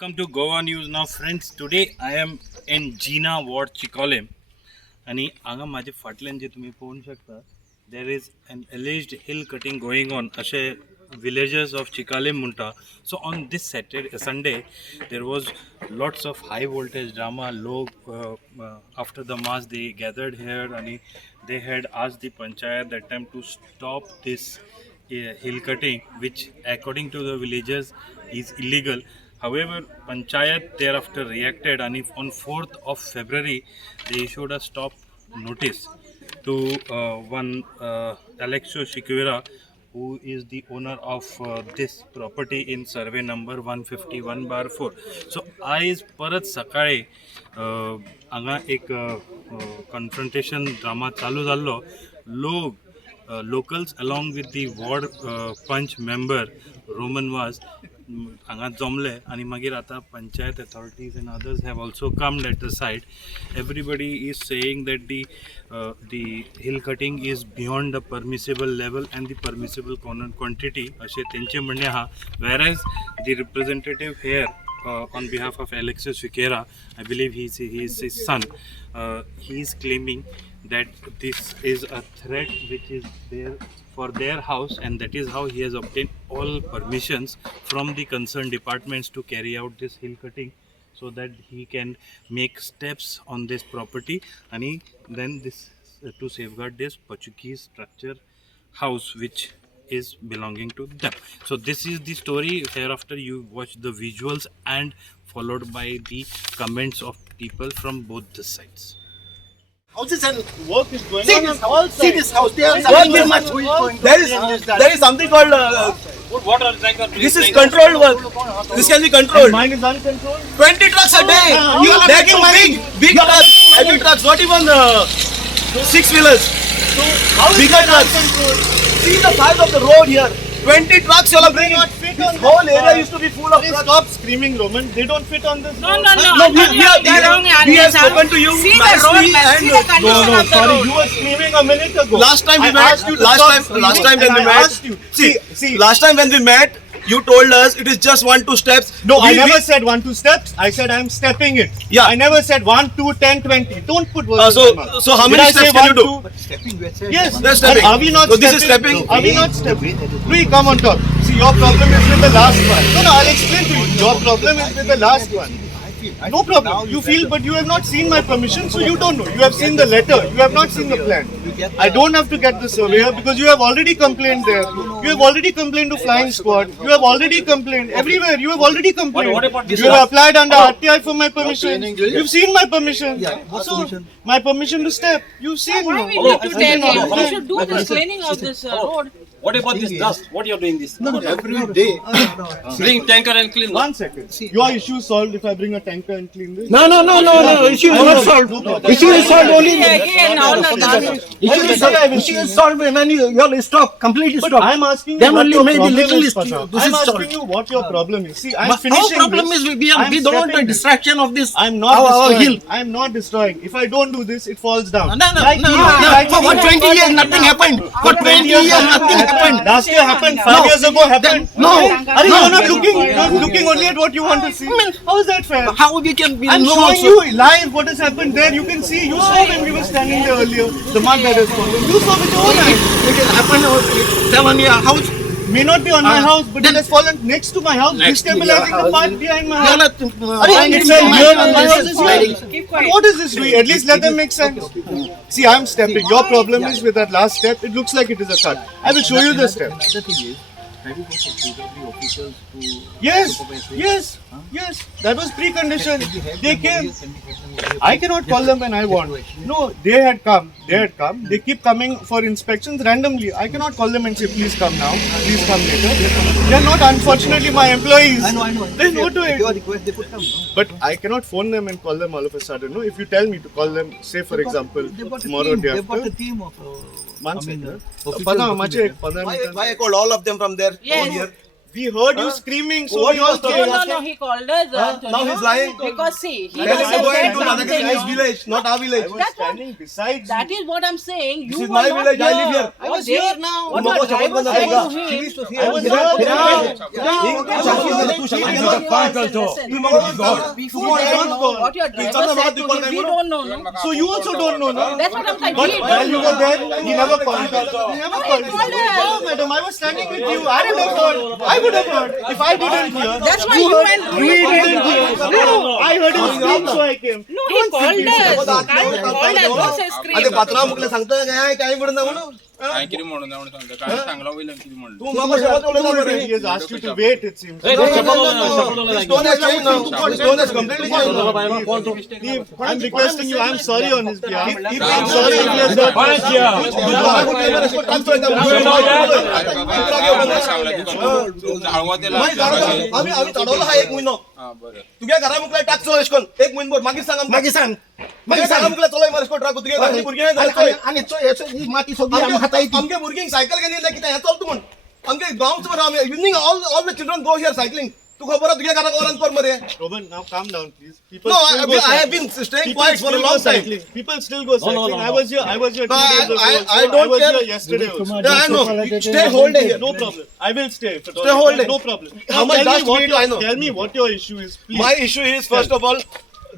Welcome to Goa News now, friends. Today I am in Jina Ward, Chikolem. आणि हांगा माझे फाटल्यान जे तुम्ही पळोवंक शकता, there is an alleged hill cutting going on अशे villagers of Chikolem म्हणटा. So on this Sunday there was lots of high voltage drama. Log after the mass they gathered here and they had asked the panchayat that time to stop this hill cutting, which according to the villagers is illegal. However, Panchayat thereafter reacted and on 4th of February they issued a stop notice to one Alexio Shikira, who is the owner of this property in survey number 151/4. So आज परत सकाळी हांगा एक confrontation drama चालू जाल्लो. लोक locals along with the ward punch member Roman was हांगा जमले आणि मागीर आता panchayat authorities and others have also come at the side. Everybody is saying that the hill cutting is beyond the permissible level and the permissible quantity अशें तेंचे म्हणणे आहा. Whereas the representative here on behalf of Alexis Viquera, I believe he is his son, he is claiming that this is a threat which is there for their house, and that is how he has obtained all permissions from the concerned departments to carry out this hill cutting, so that he can make steps on this property and then this to safeguard this Portuguese structure house which is belonging to them. So this is the story. Hereafter you watch the visuals and followed by the comments of people from both the sides. Houses and work is going See on. this house. See this house. There There is something called. This is controlled work. This can be controlled. Mine is uncontrolled. 20 trucks a day. You are taking big trucks, heavy trucks, not even 6-wheelers. Bigger trucks. See the size of the road here. 20 trucks you are bringing. This whole area used to be full of trucks. Stop screaming, Roman. They don't fit on this. No, We have spoken to you See the nicely road, see and the condition of the Sorry, road. you were screaming a minute ago. last time we I met. asked you to stop screaming Last time when and we I met. asked you. See. Last time when we met, you told us it is just 1-2 steps. No, I We- never said 1-2 steps. I said I'm stepping it. Yeah. I never said 1, 2, 10, 20. Don't put words in my mouth. So how Did many I steps say can you 1, do? 2? Yes. That's stepping. Are we not So stepping? this is stepping. Are we not stepping? We come on top. See, your problem is with the last one. No, I'll explain to you. Your problem is with the last one. No problem. You feel, but you have not seen my permission, so you don't know. You have seen the letter. You have not seen the plan. I don't have to get the surveyor because you have already complained there. You have already complained to flying squad. You have already complained everywhere. You have already complained. What about this You have last- applied under RTI for my permission. You've seen my permission. So my permission to step. You've seen. Why no. we need to I tell did not you? We apply. should do this cleaning of this road. What about this dust? What you're doing this? Every day. Bring tanker and clean. One second. Your issue is solved if I bring a tanker and clean this. No. Issue is not solved. Issue is solved only. Again, all the garbage. Issue is solved when you all stop, completely But stop. I'm asking you Then what only your maybe problem little is, is- Prasad. this I'm is asking solved. you what your problem is. See, I'm But finishing our problem this. is we I'm don't want a stepping this. distraction of this. I'm not our destroying. hill. I'm not destroying. If I don't do this, it falls down. No. For what 20 years nothing happened. For 20 years nothing happened. Last year happened. 5 years ago happened. No. Are you not looking? You're not looking only at what you want to see. How is that fair? How we can be I'm no showing also. you live what has happened there. You can see. You saw when we were standing there earlier. The mud that has fallen. You saw with your own eyes. It has happened over 7 year house. May not be on my house, but it has fallen next to my house, destabilizing the mud behind my house. It's a here and my house is here. Keep But quiet. what is this way? At least let them make sense. See, I'm stepping. Your problem is with that last step. It looks like it is a cut. I will show you the step. Yes. That was precondition. They came. I cannot call them when I want. No, they had come. They keep coming for inspections randomly. I cannot call them and say, please come now, please come later. They are not, unfortunately, my employees. I know. They know to it. Your request, they put them. But I cannot phone them and call them all of a sudden. No, if you tell me to call them, say for example, tomorrow day They've got a after. team of. One I mean, second. officials. Pata, mache, 15 Why minutes. I called all of them from there? Yes. Here? We heard you screaming, so What we you all was talking? came. No, he called us. Now he's lying. Because see, he Then must you have go said into another something. guy's village, not our village. I was That's what- standing beside That you. is what I'm saying. This You is were my not village, I here. live here. I was What here they- now. What Mama the को शपथ driver बंद said करेगा। to him. I was What here the now. driver Now. said- Now. You mama को शपथ- We Who don't don't know call? what your It's driver not said about to the him. We call, don't know. No? So you also don't know, no? That's what I'm saying. But We while don't you know. were there, he never called. He never called. called us. No, madam, I was standing with you. I would have heard. I would have heard. If I didn't hear. That's why you and We didn't hear. No, I heard him scream, so I came. No, he called us. Called us. Don't say अरे scream. पत्रा मुकले सांगता काय काय म्हणून म्हणून काय किती म्हणून जाऊन सांगता काय चांगला होईल आणि किती म्हणून तू मग शपथ बोलला बरं He has asked you to wait, it seems. This stone has changed now. This stone has completely changed now. I'm requesting you. I'm sorry on his behalf. If I'm sorry if he has hurt. आम्ही चढवलं हा एक महिना तुझ्या घरा मुकला टाक चो एशकोन एक महिनभर मागीर सांग मागीर सांग. मागीर सांग मुकला चलोय मरे एशकोन ट्रक तुझ्या घराची भुरगीं नाही जायचोय आणि ही माती सगळी आमी हाताय ती. आमगे भुरगींक सायकल घेवन येयले कितें हें चलता म्हण आमगे गांवच बरो आमी evening all the children go here cycling तू खबर तुझ्या घरा वरान पर मरे Roman, now calm down, please. People No, still go I have cycling. been staying People quiet for a still go long time. cycling. People still go cycling. I was here. I was here 2 No, days ago. I also. don't was care. here yesterday. Also. Yeah, I know. Stay whole day here. No problem. I will stay. For Stay whole day. No problem. How much Tell me dust what we need, your- I know. Tell me what your issue is, please. My issue is first of all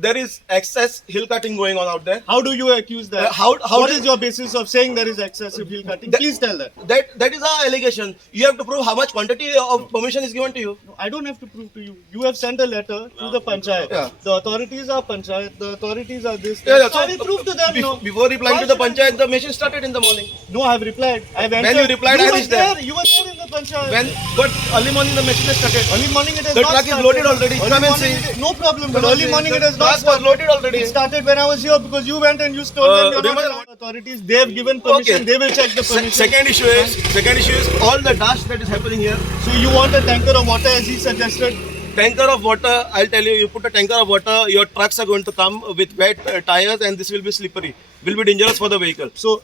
there is excess hill cutting going on out there. How do you accuse that? how What did- is your basis of saying there is excessive hill cutting? That- Please tell that. That is our allegation. You have to prove how much quantity of permission is given to you. No, I don't have to prove to you. You have sent a letter to the panchayat. Yeah. The authorities are panchayat. The authorities are this. Yeah, that. yeah, So I will prove to them. No. Before replying Why to the should I- panchayat, the mission started in the morning. No, I have replied. I have When entered. you replied, I were reached there. You were there in the panchayat. But early morning the mission has started. Early morning it has The not truck is started. loaded already. Early Come and morning see. it- No problem. But early morning it has not Truck was started. loaded already. It started when I was here because you went and you told them you're not remember- allowed. Authorities, they have given permission. Okay. They will check the permission. Second issue is all the dust that is happening here. So you want a tanker of water as he suggested? Tanker of water, I'll tell you, you put a tanker of water, your trucks are going to come with wet tires and this will be slippery. Will be dangerous for the vehicle. So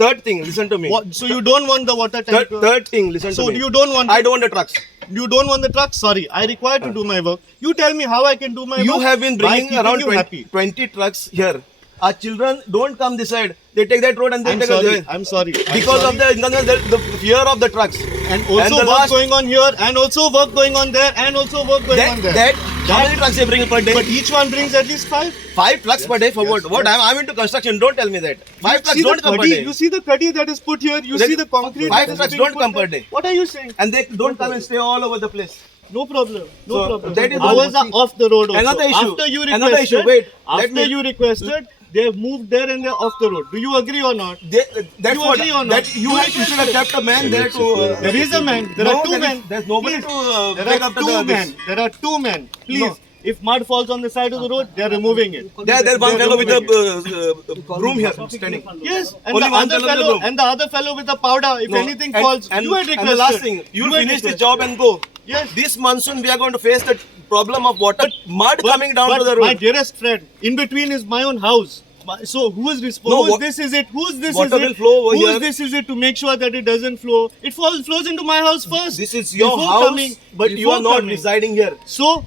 Third thing, listen to me. so you don't want the water tanker? Third thing, listen So to me. you don't want- I don't want the trucks. You don't want the truck? Sorry, I require to do my work. You tell me how I can do my work. You have been by bringing keeping around you happy. 20 trucks here. Our children don't come this side. They take that road and they I'm take sorry. a I'm sorry. because of the fear of the trucks. And also And the work last- going on here, and also work going on there, and also work going on there. How many trucks they bring per day? But each one brings at least 5. 5 trucks per day for what? What? I'm into construction. Don't tell me that. 5 trucks See the don't come per cuddy, day. you see the cuddy that is put here. You Then see the concrete. five that is trucks being don't put come per there. day. What are you saying? And they don't come and stay all over the place. No problem. No So, problem. that is Hours are off the road also. Another issue. After you requested, Another issue. Wait, let after me- you requested, they have moved there and they're off the road. Do you agree or not? That's You what. agree or not? That you should have kept a man there to. There is a man. There are two men. There's nobody Please. to There break are up the two men. There are two men. Please. No. If mud falls on the side of the road, they are removing it. There's one They're fellow with removing a broom here standing. Yes, and Only the one other fellow with a fellow broom. and the other fellow with the powder. If No, anything and- falls, and, you had and requested. the last thing, you had finish this requested. job and go. Yes. This monsoon we are going to face the problem of water, mud coming down but to the my road. dearest friend, in between is my own house. So who is No, responsible? what- This is it? Who's this water is will it? flow over Whose here. this is it to make sure that it doesn't flow? It flows into my house first. This is your Before house, coming- but you before are not coming. residing here. So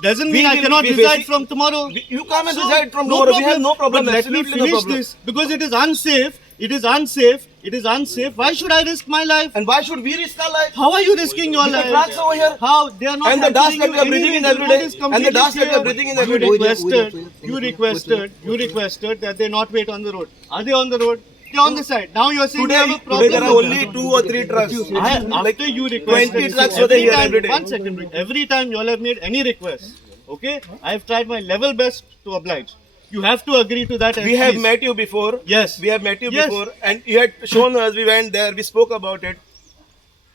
doesn't mean We I will cannot be reside facing- from tomorrow. You come and So, reside from tomorrow. We have no problem. But let me Absolutely no finish problem. this because it is unsafe. It is unsafe. It is unsafe. Why should I risk my life? And why should we risk our life? How are you risking your With the life? trucks over here. How they are not And the dust helping that we are you breathing in anything. every The road day. is And the completely dust that we are clear. breathing in every day. You requested that they not wait on the road. Are they on the road? They're on the side. Now you are saying Today, they have a problem. today there are with only them. 2 or 3 trucks. After you requested 20 trucks were there every here time, every day. 1 second, every time you all have made any request, okay, I have tried my level best to oblige. You have to agree to that. We at have least. met you before. Yes. We have met you Yes. before. And you had shown us, we went there, we spoke about it.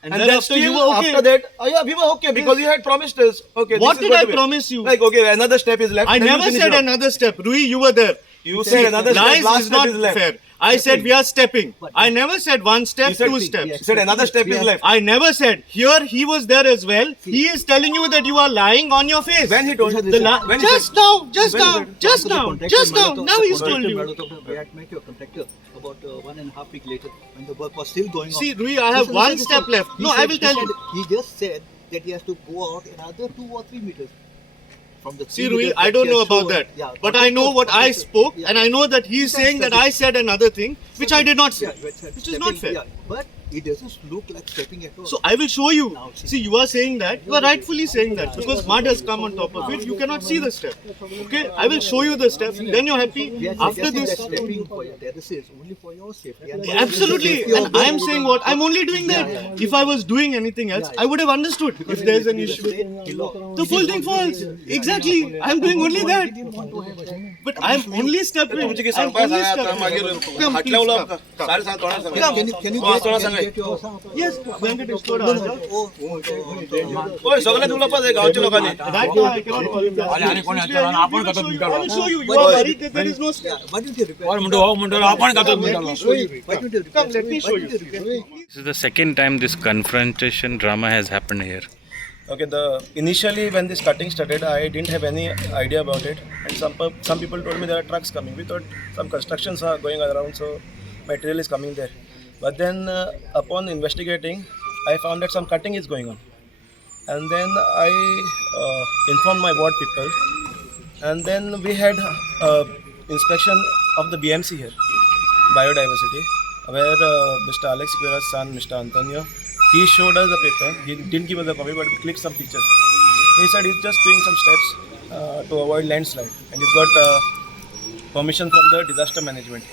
and And then then after still, you were okay. after that, yeah, we were okay because you had promised us. Okay, What this is did going I to be- promise you? Like, okay, another step is left. I then you never finish said it off. another step. Rui, you were there. You said another step, Lies last is step not is left. fair. I said we are stepping. I never said one step, You said, 2 steps. you said another step is left. I never said. Here he was there as well. He is telling you that you are lying on your face. When he told you The this? when he just said- now, just When he now, said- just now, just now. Now he's told you. We had met your contractor about 1.5 weeks later when the work was still going on. See, Rui, I have Listen, one listen, step listen. left. No, I will tell you. He just said that he has to go out another 2 or 3 meters. From the See, 3 Rui, meters I that don't he know has about shown. that. Yeah, But I know what I spoke, Yeah. and I know that he is saying that I said another thing which I did not say, Yeah, which is not fair. Yeah, but it doesn't look like stepping at all. So I will show you. Now, See, you are saying that. You are rightfully saying that because mud has come on top of it. You cannot see the step. Okay, I will show you the step. Then you're happy. We are After suggesting this, that stepping for your terraces only for your safety. And absolutely. safety of And I am the- saying what I'm only doing that. If I was doing anything else, I would have understood if there's an issue. The full thing falls. Exactly. I'm doing only that. But I'm only stepping. I'm only stepping. Come, please come. Can you get your Yes, Venkatesh, थोड़ा आ जाओ. oh, oh, That I cannot call him. I will show you. You are worried that there is no step. why don't you repair? Let me show you. Why don't you repair? Come, let me show you. This is the second time this confrontation drama has happened here. Okay, initially when this cutting started, I didn't have any idea about it, and some people told me there are trucks coming. We thought some constructions are going around, so material is coming there. But then upon investigating, I found that some cutting is going on, and then I informed my ward people, and then we had inspection of the BMC here, biodiversity, where Mr. Alex Guerra's son, Mr. Antonio, he showed us the paper. He didn't give us a copy, but we clicked some pictures. He said he's just doing some steps to avoid landslide, and he's got permission from the disaster management.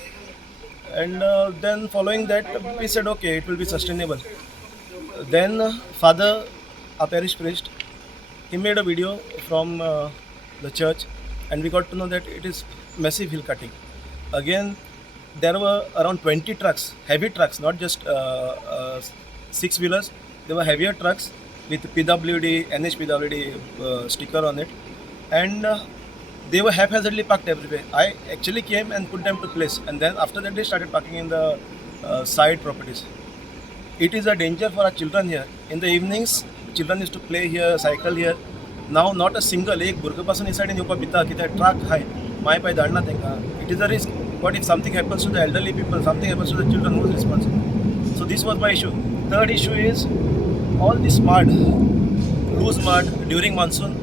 And then following that, we said, okay, it will be sustainable. Then father, a parish priest, he made a video from the church, and we got to know that it is massive hill cutting. Again, there were around 20 trucks, heavy trucks, not just 6-wheelers. There were heavier trucks with PWD, NHPWD sticker on it, and they were haphazardly parked everywhere. I actually came and put them to place, and then after that they started parking in the side properties. It is a danger for our children here. In the evenings, children used to play here, cycle here. Now not a single एक भुरगेपासून inside in योका बिता कित्या truck है my पाय धाडना तेंका. It is a risk. What if something happens to the elderly people, something happens to the children, who is responsible? So this was my issue. Third issue is all this mud, loose mud during monsoon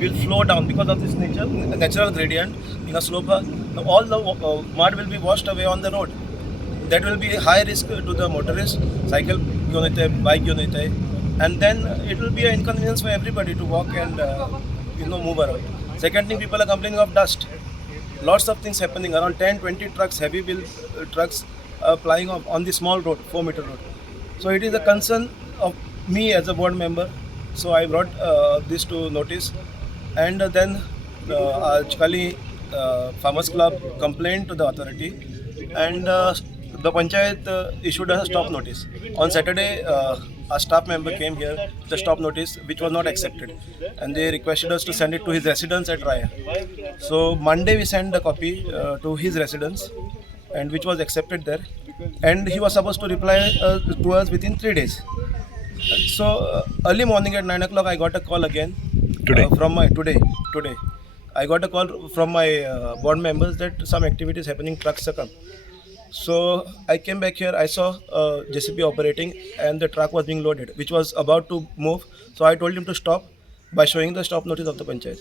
will flow down because of this natural gradient in a slope. All the mud will be washed away on the road. That will be high risk to the motorist, cycle घेऊन येते, bike घेऊन येते, and then it will be an inconvenience for everybody to walk and move around. Second thing, people are complaining of dust. Lots of things happening. Around 10-20 trucks, heavy wheel trucks plying on the small road, 4-meter road. So it is a concern of me as a board member. So I brought this to notice, and then Chikali Farmers Club complained to the authority, and the panchayat issued a stop notice. On Saturday, a staff member came here with a stop notice which was not accepted, and they requested us to send it to his residence at Raya. So Monday we sent the copy to his residence, and which was accepted there, and he was supposed to reply to us within 3 days. So early morning at 9 o'clock I got a call again from my today I got a call from my board members that some activity is happening, trucks are come. So I came back here, I saw JCB operating, and the truck was being loaded, which was about to move. So I told him to stop by showing the stop notice of the panchayat.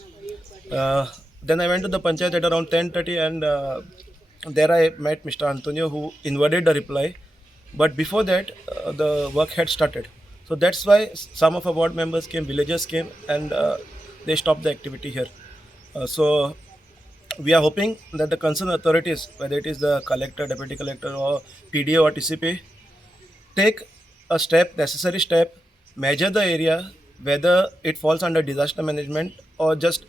Then I went to the panchayat at around 10:30, and there I met Mr. Antonio, who inverted the reply. But before that, the work had started. So that's why some of our board members came, villagers came, and they stopped the activity here. So we are hoping that the concerned authorities, whether it is the collector, deputy collector, or PDO or TCP, take a step, necessary step, measure the area, whether it falls under disaster management or just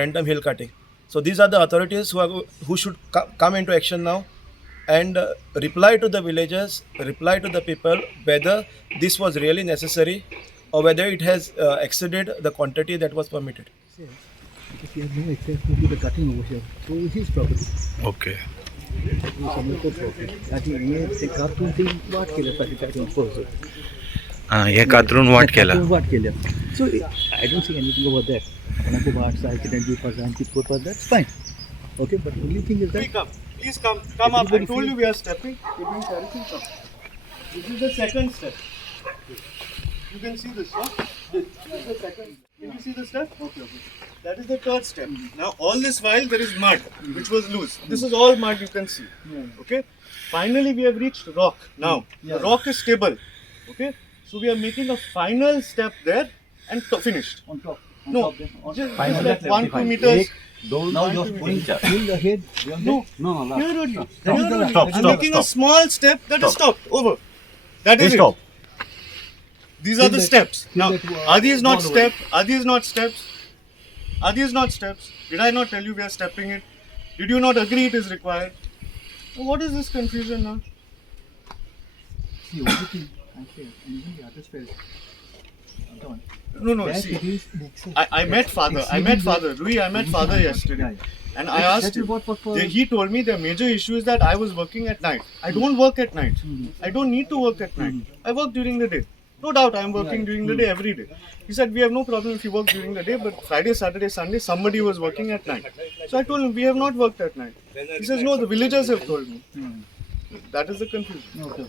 random hill cutting. So these are the authorities who should come into action now and reply to the villagers, reply to the people whether this was really necessary or whether it has exceeded the quantity that was permitted. If you have no access to the cutting over here, so is his property. Okay. ते कापून ते वाट केल्यासाठी cutting first. हे कातरून वाट केला. वाट केल्या. So I don't see anything over that. कोणाको वाट सारखी 20% that's fine. Okay, but the only thing is that Please come up. I told you we are stepping. This is the second step. You can see this, huh? This is the second. Can you see the step? Okay. That is the third step. Now, all this while there is mud, which was loose. This is all mud you can see. Okay. Finally, we have reached rock. Now, the rock is stable. Okay. So we are making a final step there and finished. On top. No, On just Final like step, 1-2 meters. Now you're going till the head. Beyond No, that? here only. Stop. Here only. Stop, I'm stop, making stop. a small step that is stopped. Over. That is Stop. it. These are the that- steps. till Now, that, are these not gone over. steps? Are these not steps? Are these not steps? Did I not tell you we are stepping it? Did you not agree it is required? What is this confusion now? See, only thing I said, and even the others felt. Anton, No, that see. it is excess. I met father. I met father. Rui, I met father yesterday. And I asked him. He told me the major issue is that I was working at night. I don't work at night. I don't need to work at night. I work during the day. No doubt I am working during the day every day. He said we have no problem if you work during the day, but Friday, Saturday, Sunday somebody was working at night. So I told him we have not worked at night. He says no, the villagers have told me. That is the confusion. Okay.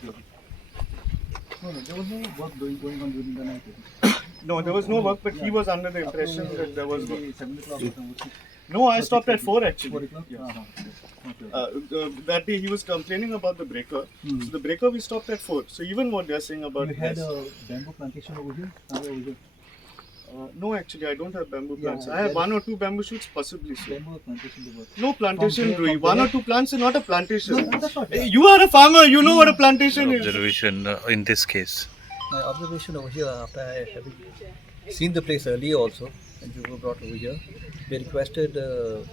No, there was no work going on during the night. No, there was no work, but he was under the impression that there was work. 7 o'clock or something. No, I stopped at 4 actually. 4 o'clock? Okay. That day he was complaining about the breaker. So the breaker we stopped at 4. So even what they are saying about You had this. a bamboo plantation over here? Somewhere over here? No, actually I don't have bamboo plants. Yeah, I have there 1 or 2 bamboo shoots, possibly so. Bamboo plantation they were. No plantation, From Rui. there- 1 or 2 plants is not a plantation. No, that's not Hey, you are a farmer. You know what a plantation is. Observation in this case. My observation over here, after I having seen the place earlier also, and you were brought over here, they requested the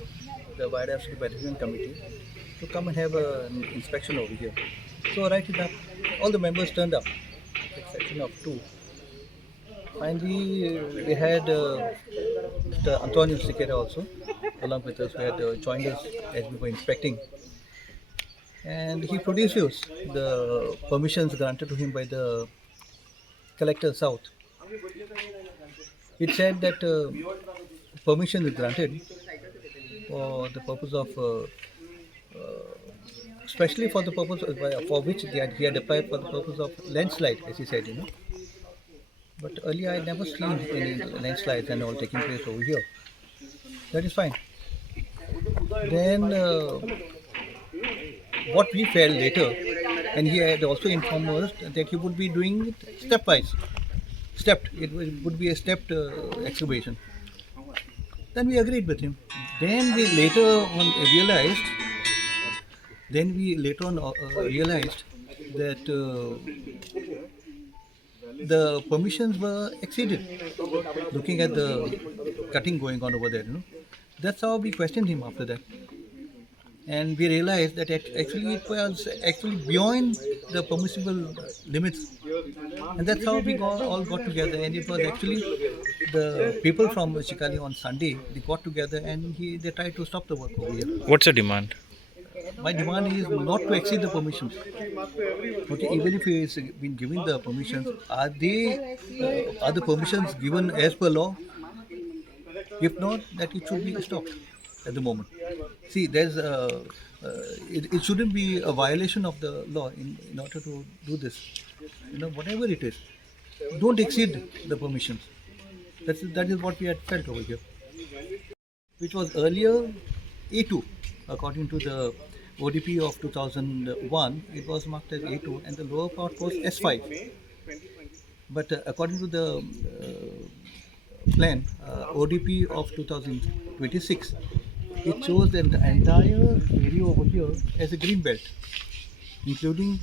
Biodiversity Management Committee to come and have an inspection over here. So right enough, all the members turned up, with exception of 2. Finally, they had Mr. Antonio Siqueira also, along with us, who had joined us as we were inspecting. And he produces the permissions granted to him by the Collector South. It said that permission is granted for the purpose of, especially for the purpose for which he had applied for the purpose of landslide, as he said, But earlier I had never seen any landslides and all taking place over here. That is fine. Then what we felt later, and he had also informed us that he would be doing it stepwise. Stepped. It would be a stepped excavation. Then we agreed with him. Then we later on realized that the permissions were exceeded. Looking at the cutting going on over there, That's how we questioned him after that. And we realized that actually it was actually beyond the permissible limits. And that's how we all got together. And it was actually the people from Chikali on Sunday, they got together and they tried to stop the work over here. What's the demand? My demand is not to exceed the permissions. Okay, even if he has been given the permissions, are the permissions given as per law? If not, that it should be stopped at the moment. See, it shouldn't be a violation of the law in order to do this. Whatever it is, don't exceed the permissions. That is what we had felt over here. Which was earlier A2, according to the ODP of 2001, it was marked as A2 and the lower part was S5. But according to the plan, ODP of 2026, it shows that the entire area over here as a green belt, including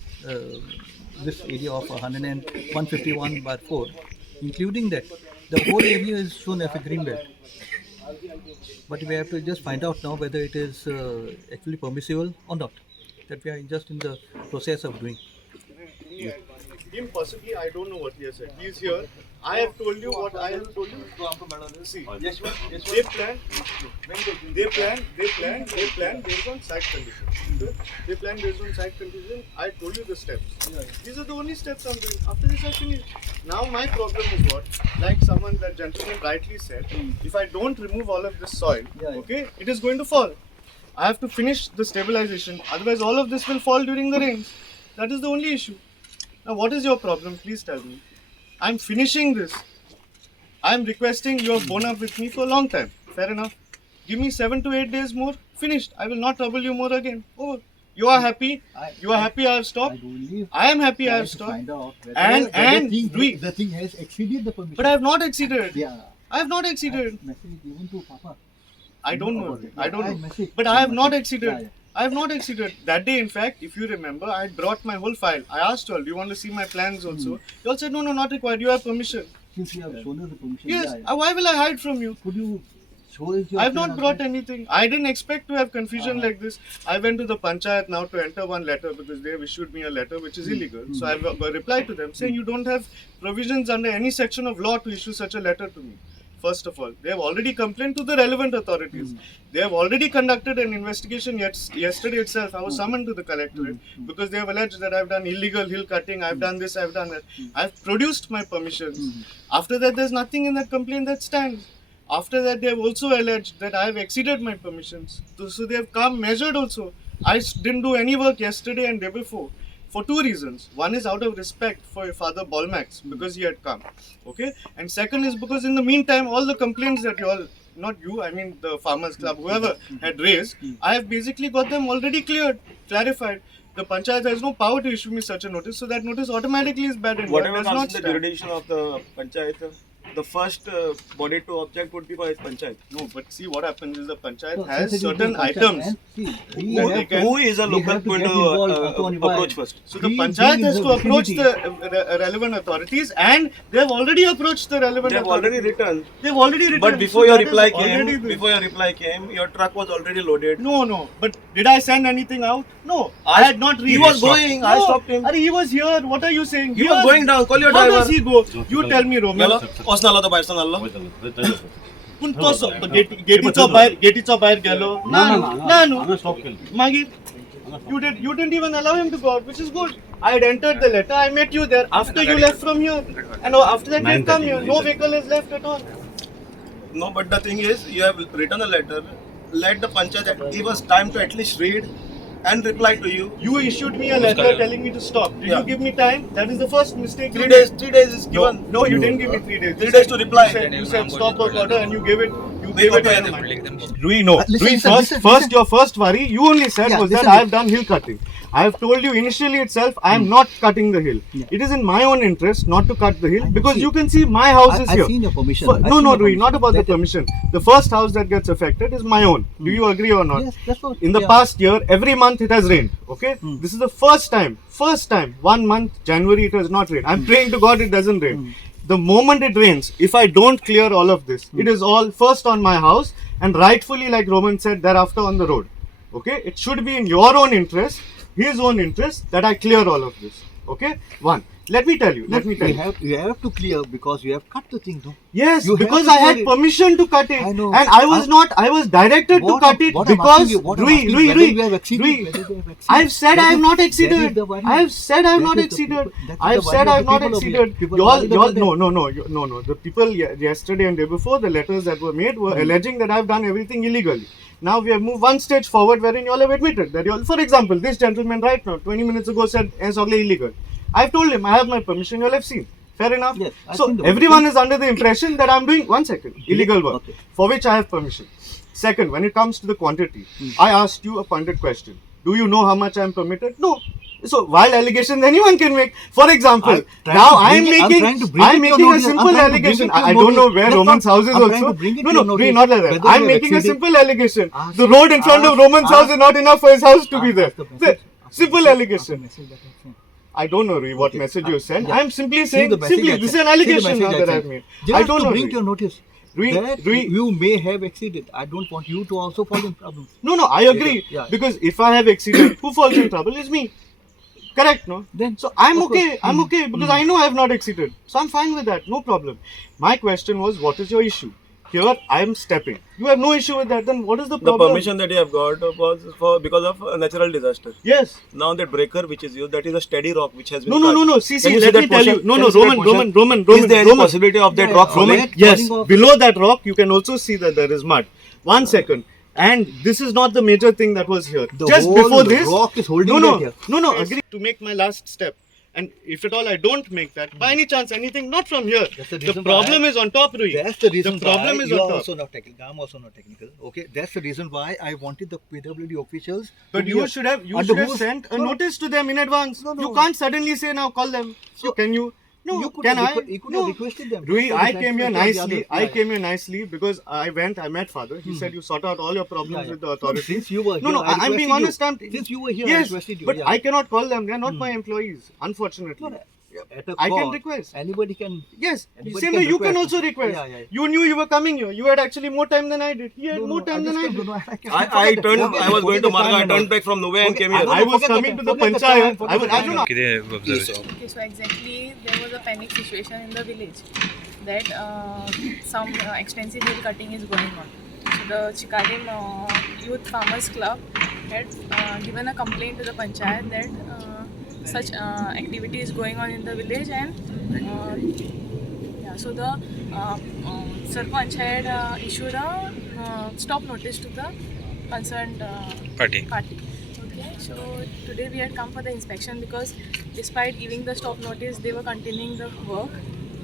this area of 151/4, including that, the whole area is shown as a green belt. But we have to just find out now whether it is actually permissible or not. That we are just in the process of doing. Him possibly, I don't know what he has said. He is here. I have told you what I have told you. See, they plan based on site conditions. They plan based on site condition. I told you the steps. These are the only steps I'm doing. After this I finish. Now my problem is what? Like that gentleman rightly said, if I don't remove all of this soil, okay, it is going to fall. I have to finish the stabilization. Otherwise all of this will fall during the rains. That is the only issue. Now what is your problem? Please tell me. I'm finishing this. I'm requesting you have borne up with me for a long time. Fair enough. Give me 7 to 8 days more. Finished. I will not trouble you more again. Over. You are happy. You are happy I have stopped. I am happy I have stopped. And the thing has exceeded the permission. but I have not exceeded. Yeah. I have not exceeded. Message given to Papa. I don't know. I don't know. Message. But I have not Yeah, exceeded. yeah. I have not exceeded. That day, in fact, if you remember, I had brought my whole file. I asked you all, do you want to see my plans also? You all said, no, not required. You have permission. Since you have shown us the permission, Yes. yeah, yeah. Why will I hide from you? Could you show us your I have not plan brought also? anything. I didn't expect to have confusion like this. I went to the panchayat now to enter one letter because they have issued me a letter which is illegal. So I have replied to them saying you don't have provisions under any section of law to issue such a letter to me. First of all, they have already complained to the relevant authorities. They have already conducted an investigation yesterday itself. I was summoned to the collectorate because they have alleged that I have done illegal hill cutting, I have done this, I have done that. I have produced my permissions. After that, there's nothing in that complaint that stands. After that, they have also alleged that I have exceeded my permissions. So they have come measured also. I didn't do any work yesterday and day before. For two reasons. One is out of respect for your father Bolmax because he had come. Okay? And second is because in the meantime, all the complaints that you all, not you, I mean the Farmers Club, whoever had raised, I have basically got them already cleared, clarified. The panchayat has no power to issue me such a notice, so that notice automatically is bad and Whatever does comes not in the stand. jurisdiction of the panchayat, the first body to object would be by panchayat. No, but see what happens is the panchayat So, has since it is certain the panchayat, items. and see, we Who have they to- can- Who is a we local have to point get to involved upon approach first? So the We panchayat being has in to the approach vicinity. the relevant authorities and they have already approached the relevant They have authorities. already written. They've already written. But before So your that is reply already came, your truck was already loaded. No. But did I send anything out? No. I had not reached. He was going. I stopped him. He was here. What are you saying? He was going down. Call your How driver. does he go? You tell me, Roman. Hello? Osnalo to Baisanalo. गेटीचो बाहेर गेलो ना मागीर you didn't even allow him to go out, which is good. I had entered the letter. I met you there after you left from here, and after that you come here. No vehicle is left at all. No, but the thing is, you have written a letter. Let the panchayat give us time to at least read and reply to you. You issued me a letter telling me to stop. Did you give me time? That is the first mistake. 3 days. 3 days is given. No, you didn't give me 3 days. 3 days to reply. You said stop work order and you gave it. You They gave it. got Rui, no. Listen, Rui, listen, first, listen. your first worry, you only said Yeah, was that listen, I have done hill cutting. I have told you initially itself, I am not cutting the hill. Yeah. It is in my own interest not to cut the hill I know, because see, you can see my house is I've here. seen your permission. No, I've seen no, your Rui, permission. not about the That- permission. The first house that gets affected is my own. Do you agree or not? Yes, that's what. In the yeah. past year, every month it has rained. Okay, this is the first time. 1 month, January, it has not rained. I'm praying to God it doesn't rain. The moment it rains, if I don't clear all of this, it is all first on my house and rightfully, like Roman said, thereafter on the road. Okay, it should be in your own interest, his own interest, that I clear all of this. Okay, one. Let me tell you. Look, you have to clear because you have cut the thing, no? Yes, You have because to I had clear it. permission to cut it, I know. and I was directed to What cut I'm- it what I'm because asking you, what I'm asking you, whether you have exceeded, Rui, whether they have exceeded. I've said I have not exceeded. the worry. I have said I have That not is the exceeded. people- that is I have the said worry I of have not the people over exceeded. here. People Y'all, worried about no. The people yesterday and day before, the letters that were made were alleging that I have done everything illegally. Now we have moved one stage forward wherein you all have admitted that you all, for example, this gentleman right now, 20 minutes ago said it's all illegal. I've told him I have my permission. You all have seen. Fair enough. Yes, I've So seen the everyone is under the impression that I'm doing illegal work, Okay. for which I have permission. Second, when it comes to the quantity, I asked you a pointed question. Do you know how much I am permitted? No. So while allegations anyone can make, for example, now I am making a simple allegation. I don't know where Roman's house is also. No, not like that. I am making a simple allegation. The road in front of Roman's house is not enough for his house to be there. Simple allegation. I don't know, Rui, what message you sent. I am simply saying, this is an allegation now that I have made. I don't know. Bring to your notice that Rui, you may have exceeded. I don't want you to also fall in problems. No, I agree. Yeah. Because if I have exceeded, who falls in trouble is me. Correct, no? Then So I'm of course. okay. I'm okay because I know I have not exceeded. So I'm fine with that. No problem. My question was, what is your issue? Here I am stepping. You have no issue with that. Then what is the The problem? permission that you have got was because of a natural disaster. Yes. Now that breaker which is used, that is a steady rock which has been No. cut. See, Can you let see me that tell you. portion? No, Can you see that Roman. Is there any possibility of that rock falling? Roman, Yes. falling off. Below that rock, you can also see that there is mud. 1 second. And this is not the major thing that was here. The Just whole before this, rock is holding that here. No. Agree. To make my last step, And if at all I don't make that, by any chance anything, not from here. That's the The reason problem why- is on top, Rui. That's the reason problem why is you on are top. also not technical. I'm also not technical. Okay, that's the reason why I wanted the PWD officials. But to be you a- should have under whose- sent a No, notice to them in advance. No, no. You can't suddenly say now call them. So can you? No, you could can have I? you could No. have requested them. Rui, So I the came here transfer to the nicely. others. I Yeah. came here nicely because I met father. He said you sort out all your problems Yeah, with yeah. the authorities. Since you were No, here, no, I I'm being requested honest. you. Since you were here, I yes, requested you. but Yeah. I cannot call them. They are not my employees, unfortunately. No, at a I can call, request. Anybody can. Yes, Anybody same can way you can request. also request. Yeah, yeah. You knew you were coming here. You had actually more time than I did. He had more time than I did. I was going to Marga. I turned back from nowhere and came here. I was coming to the panchayat. I don't know. किती observation? Okay, so exactly there was a panic situation in the village that some extensive hill cutting is going on. So the Chikalim Youth Farmers Club had given a complaint to the panchayat that such activity is going on in the village, and yeah, so the Sarpanch had issued a stop notice to the concerned Party. Okay, so today we had come for the inspection because despite giving the stop notice, they were continuing the work,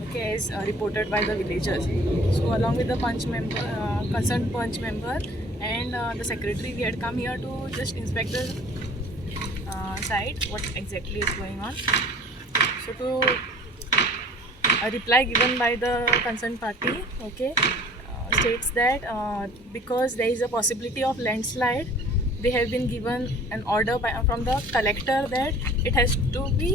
okay, as reported by the villagers. So along with the punch member, concerned punch member and the secretary, we had come here to just inspect the site, what exactly is going on. So to a reply given by the concerned party, okay, states that because there is a possibility of landslide, they have been given an order from the collector that it has to be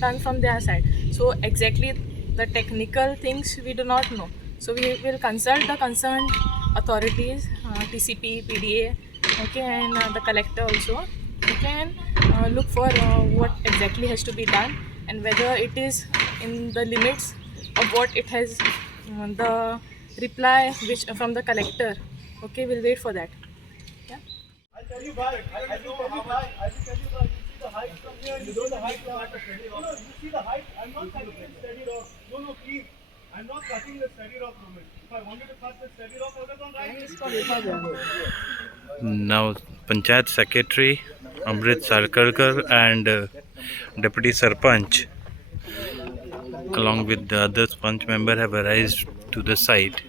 done from their side. So exactly the technical things we do not know. So we will consult the concerned authorities, TCP, PDA, okay, and the collector also. We can look for what exactly has to be done and whether it is in the limits of what it has. The reply which from the collector, okay, we'll wait for that. Yeah. I'll tell you why. I will tell you why. I will tell you why. You see the height from here. You see the height from here. No, you see the height. I'm not cutting the steady rock. No, please. I'm not cutting the steady rock from it. If I wanted to cut the steady rock, I would have gone right. Now, Panchayat Secretary Amrit Sarkarkar and Deputy Sarpanch, along with the other Panch member, have arrived to the site.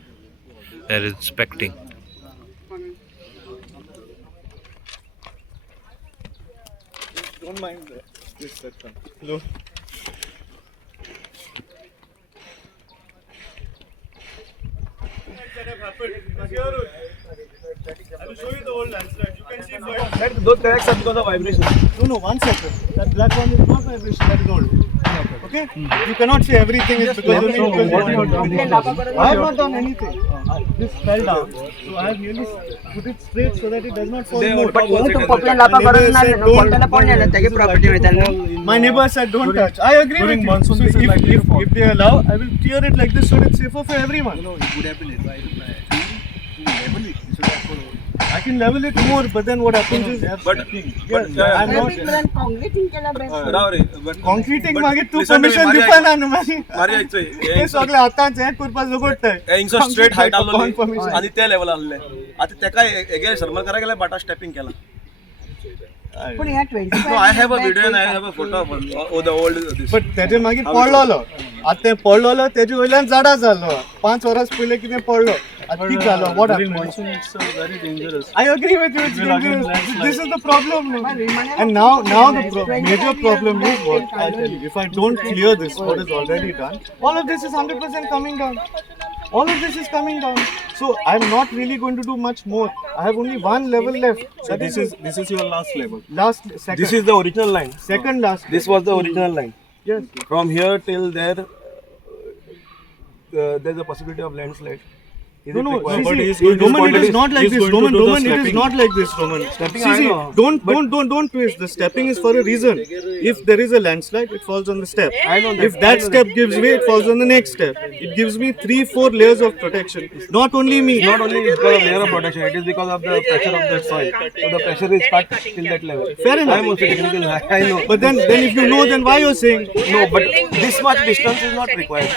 They are inspecting. Don't mind this section. Hello. That have happened. Here, I will show you the old landslide. You can see it. Those cracks are because of vibration. No, 1 second. That black one is not vibration. That is old. Okay? You cannot say everything is because only because I have not done anything. This fell down. So I have really put it straight so that it does not fall more. My neighbor said don't touch. I agree with you. So if they allow, I will clear it like this so it's safer for everyone. No, it would have been advised to level it. You should have I can level it more, but then what happens is I'm not concreting मागे तू permission Dipa ना नमानी हे सगळे हातांचे हे करपा जोगोटताय हिंगसर straight height आलो आणि त्या level आले आता तेका एगे शर्मा करा गेला बाटा स्टेपिंग केला No, I have a video and I have a photo of the old this. पण त्याचे मागीर पडलोलो आता ते पडलोलो त्याचे वयल्यान झाडा जालो 5 वर्स पहिले कितें पडलो आता ठीक झालो what happened monsoon is very dangerous. I agree with you, it's dangerous. This is the problem, and now the major problem is what I'll tell you. If I don't clear this, what is already done, all of this is 100% coming down. All of this is coming down. So I'm not really going to do much more. I have only one level left. So this is your last level. Second. This is the original line. Second last. This was the original line. Yes. From here till there, there's a possibility of landslide. Is it No, required? see, Roman, it is not like this. Roman, it is not like this, Roman. See, don't twist. The stepping is for a reason. If there is a landslide, it falls on the step. If that step gives way, it falls on the next step. It gives me 3-4 layers of protection. Not only me. Not only because of layer of protection, it is because of the pressure of that soil. So the pressure is cut till that level. Fair enough. I am also technical. I know. But then if you know, then why you're saying? No, but this much distance is not required.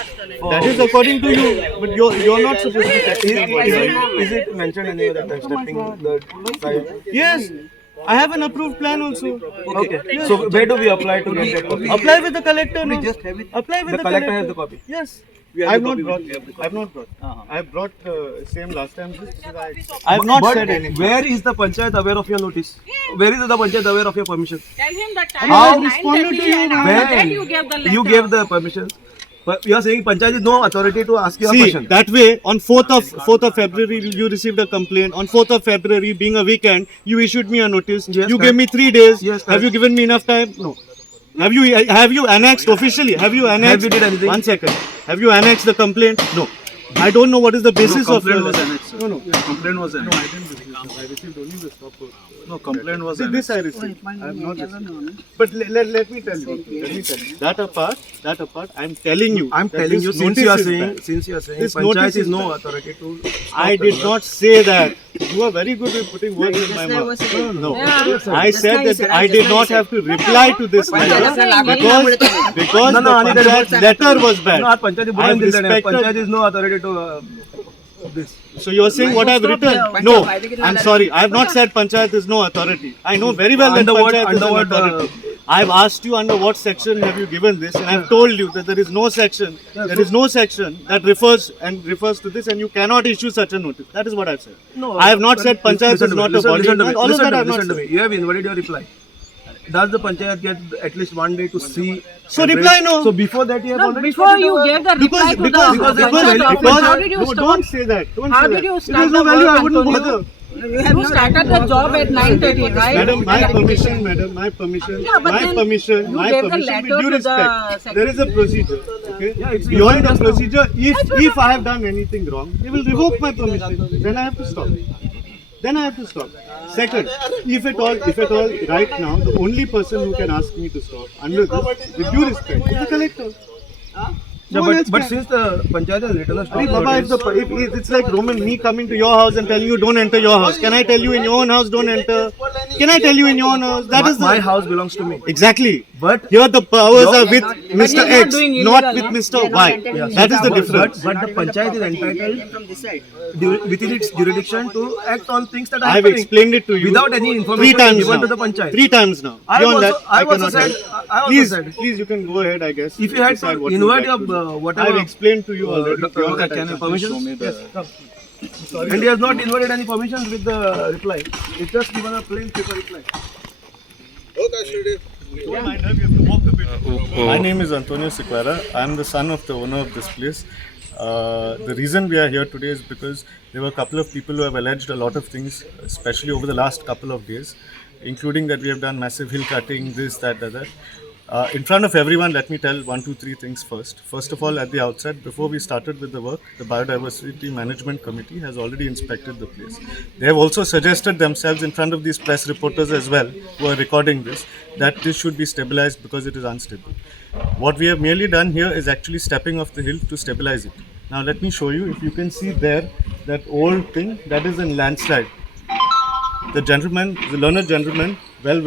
That is according to you. But you're not supposed to be Is it mentioned anywhere that I'm stepping the side? Yes. I have an approved plan also. Okay. So where do we apply to get that copy? Apply with the collector. No. just have it. Apply with The the collector collector. has the copy. Yes. We have I have the not copy. brought. We have the I have not brought. Uh-huh. I have brought same last time. I have not But said anything. where is the panchayat aware of your notice? Where is the panchayat aware of your permission? Tell him that time How? was 9:30 and after When? that you gave the letter. You gave the permission. But you are saying panchayat is no authority to ask your See, question. that way, on 4th of February, you received a complaint. On 4th of February, being a weekend, you issued me a notice. Yes, you correct. gave me 3 days. Yes, Have correct. you given me enough time? No. Have you annexed officially? Have you annexed? Have you did anything? 1 second. Have you annexed the complaint? No. I don't know what is the basis of complaint your was letter. annexed, sir. No. Complaint was No, annexed. I didn't receive. I received only the stop work. No, complaint was See, annexed. this I received. I have not received. But let me tell you. That apart, I'm telling you. I'm that telling this you, since notice you are is saying, bad. This panchayat notice is is no bad. authority to. I did not say that. You are very good at putting words in my mouth. No. I said that I did not have to reply to this letter because the panchayat letter was bad. No, panchayat is I have respected. Panchayat respected. is no authority to this. So you are saying what I have written? No, I'm sorry. I have not said panchayat is no authority. I know very well that Under what- panchayat is under an what, authority. I have asked you under what section have you given this, and I have told you that there is no section. There is no section that refers to this, and you cannot issue such a notice. That is what I have said. No, I have not said panchayat is not a body. Listen to me. All of that I have not Listen to me. said. You have invalid your reply. Does the panchayat get at least 1 day to see? So reply no. So before that you have No, already. before you gave the reply to the because panchayat office, how did you no, stop? don't say that. Don't How say did that. you If start there's no the value, work, I wouldn't Antonio? bother. You started the job at 9:30, right? Madam, my permission, my permission, Yeah, but my then permission, you my gave the permission letter with due to the respect. There is a procedure, okay? Yeah, it's Beyond the procedure, if I have done anything wrong, they will revoke my permission. Then I have to stop. Second, if at all, right now, the only person who can ask me to stop under this, with due respect, is the collector. No one else but can. since the panchayat has written a stop Baba, notice, if it's like Roman, me coming to your house and telling you don't enter your house. Can I tell you in your own house don't enter? Can I tell you in your own house? That is my the house belongs to me. exactly. But Here the powers are with Mr. you're not X, doing not illegal, with no? Mr. Y. That is the difference. But the panchayat is entitled within its jurisdiction to act on things that are I have happening explained it to you without any 3 information times given now. to the panchayat. 3 times now. I Beyond also- that, I also cannot said- help. I also Please, said- please, you can go ahead. I guess. If you had decide to what you invert like your to do. I whatever have explained to you already. Dr. Beyond that, can I you cannot. permissions? Yes, come. And he has not inverted any permissions with the reply. It's just given a plain paper reply. My name is Antonio Sequeira. I am the son of the owner of this place. The reason we are here today is because there were a couple of people who have alleged a lot of things, especially over the last couple of days, including that we have done massive hill cutting, this, that, that. In front of everyone, let me tell 1, 2, 3 things first. First of all, at the outset, before we started with the work, the Biodiversity Management Committee has already inspected the place. They have also suggested themselves in front of these press reporters as well, who are recording this, that this should be stabilized because it is unstable. What we have merely done here is actually stepping off the hill to stabilize it. Now let me show you, if you can see there, that old thing, that is a landslide. The learned gentleman, well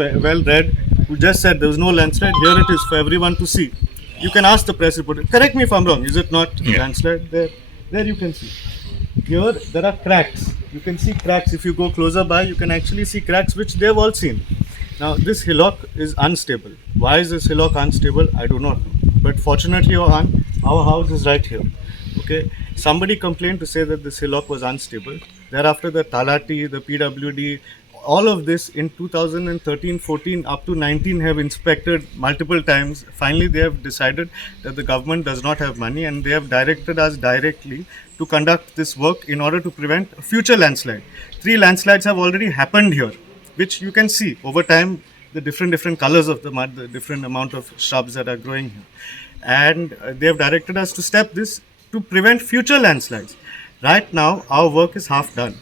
read, who just said there was no landslide, here it is for everyone to see. You can ask the press reporter, correct me if I'm wrong, is it not landslide? There you can see. Here there are cracks. You can see cracks. If you go closer by, you can actually see cracks which they've all seen. Now this hillock is unstable. Why is this hillock unstable? I do not know. But fortunately our house is right here. Okay. Somebody complained to say that this hillock was unstable. Thereafter the Talati, the PWD, all of this in 2013, 14 up to 19 have inspected multiple times. Finally they have decided that the government does not have money and they have directed us directly to conduct this work in order to prevent a future landslide. 3 landslides have already happened here, which you can see over time, the different colors of the mud, the different amount of shrubs that are growing here. And they have directed us to step this to prevent future landslides. Right now, our work is half done.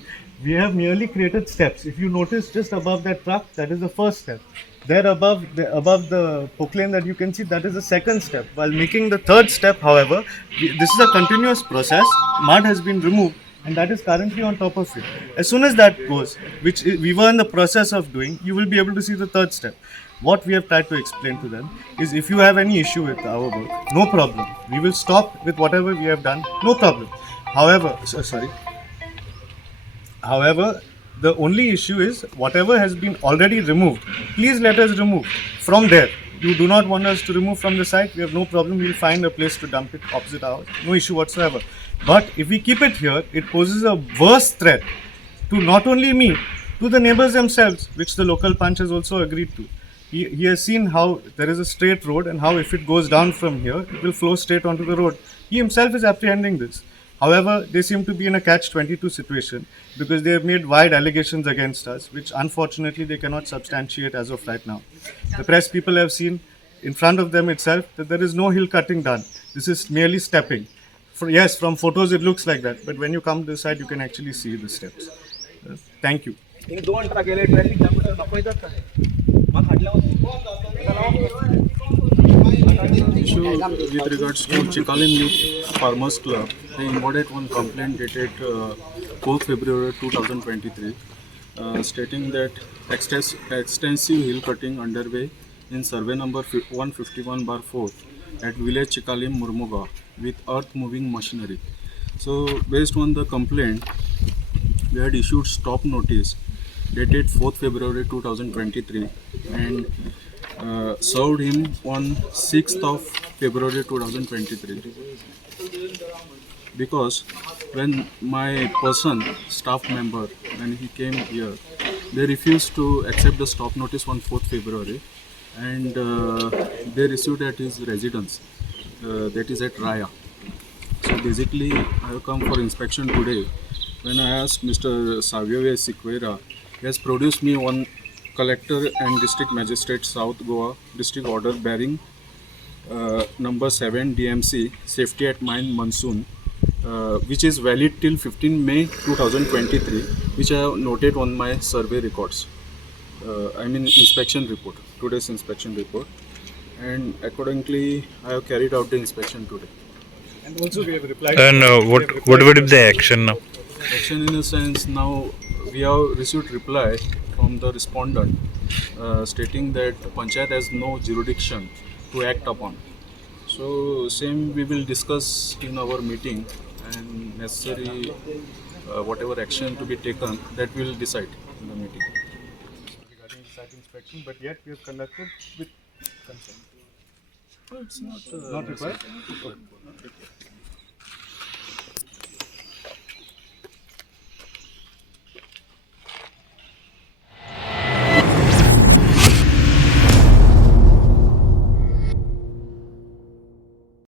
We have merely created steps. If you notice just above that truck, that is the first step. There above the proclaim that you can see, that is the second step. While making the third step, however, this is a continuous process. Mud has been removed and that is currently on top of it. As soon as that goes, which we were in the process of doing, you will be able to see the third step. What we have tried to explain to them is if you have any issue with our work, no problem. We will stop with whatever we have done, no problem. However, The only issue is whatever has been already removed, please let us remove from there. You do not want us to remove from the site, we have no problem, we'll find a place to dump it opposite ours, no issue whatsoever. But if we keep it here, it poses a worse threat to not only me, to the neighbors themselves, which the local punch has also agreed to. He has seen how there is a straight road and how if it goes down from here, it will flow straight onto the road. He himself is apprehending this. However, they seem to be in a catch-22 situation because they have made wide allegations against us, which unfortunately they cannot substantiate as of right now. The press people have seen in front of them itself that there is no hill cutting done. This is merely stepping. Yes, from photos it looks like that, but when you come to the side, you can actually see the steps. Thank you. Issue with regards to Chikalim Youth Farmers Club, they invited one complaint dated 4th February 2023 stating that extensive hill cutting underway in survey number 151/4 at village Chikalim Murmuga with earth moving machinery. So based on the complaint, we had issued stop notice dated 4th February 2023 and served him on 6th of February 2023 because when my staff member, when he came here, they refused to accept the stop notice on 4th February and they received at his residence, that is at Raya. So basically I have come for inspection today. When I asked Mr. Savioe Siqueira, he has produced me one collector and district magistrate South Goa district order bearing number 7 DMC safety at mine monsoon, which is valid till 15 May 2023, which I have noted on my survey records. I mean inspection report, today's inspection report, and accordingly I have carried out the inspection today. And also we have replied. And what would be the action now? Action in a sense, now we have received reply from the respondent stating that Panchayat has no jurisdiction to act upon. So same we will discuss in our meeting and necessary whatever action to be taken, that we will decide in the meeting. Regarding the site inspection, but yet we have conducted with consent. It's not Not required? Okay.